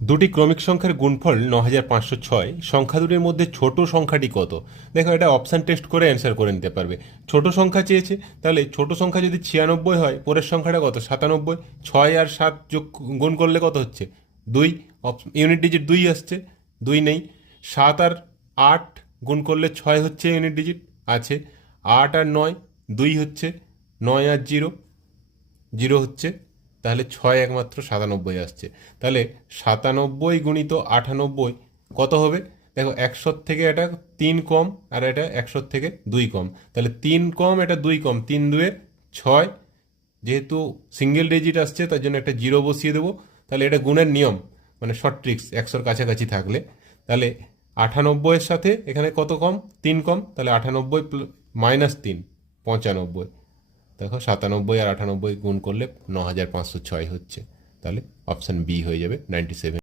দুটি ক্রমিক সংখ্যার গুণফল 9506। সংখ্যা দুটির মধ্যে ছোট সংখ্যাটি কত? দেখো, এটা অপশান টেস্ট করে অ্যান্সার করে নিতে পারবে। ছোট সংখ্যা চেয়েছে, তাহলে ছোট সংখ্যা যদি 96 হয়, পরের সংখ্যাটা কত? 97। 6 আর 7 গুণ করলে কত হচ্ছে? 2। ইউনিট ডিজিট 2 আসছে, 2 নেই। 7 আর 8 গুণ করলে 6 হচ্ছে, ইউনিট ডিজিট আছে। 8 আর 9 2 হচ্ছে, 9 আর 0 0 হচ্ছে, তাহলে 6 একমাত্র 97 আসছে। তাহলে 97 গুণিত 98 কত হবে? দেখো, 100 থেকে এটা 3 কম, আর এটা 100 থেকে 2 কম, তাহলে 3 কম, এটা 2 কম, 3 দুয়ে 6। যেহেতু সিঙ্গেল ডিজিট আসছে, তার জন্য একটা 0 বসিয়ে দেবো। তাহলে এটা গুণের নিয়ম, মানে শর্ট ট্রিক্স, 100-র কাছাকাছি থাকলে। তাহলে 98-এর সাথে এখানে কত কম? 3 কম, তাহলে 98 মাইনাস 3 95। দেখো, 97 আর 98 গুণ করলে 9506 হচ্ছে। তাহলে অপশান বি হয়ে যাবে 97।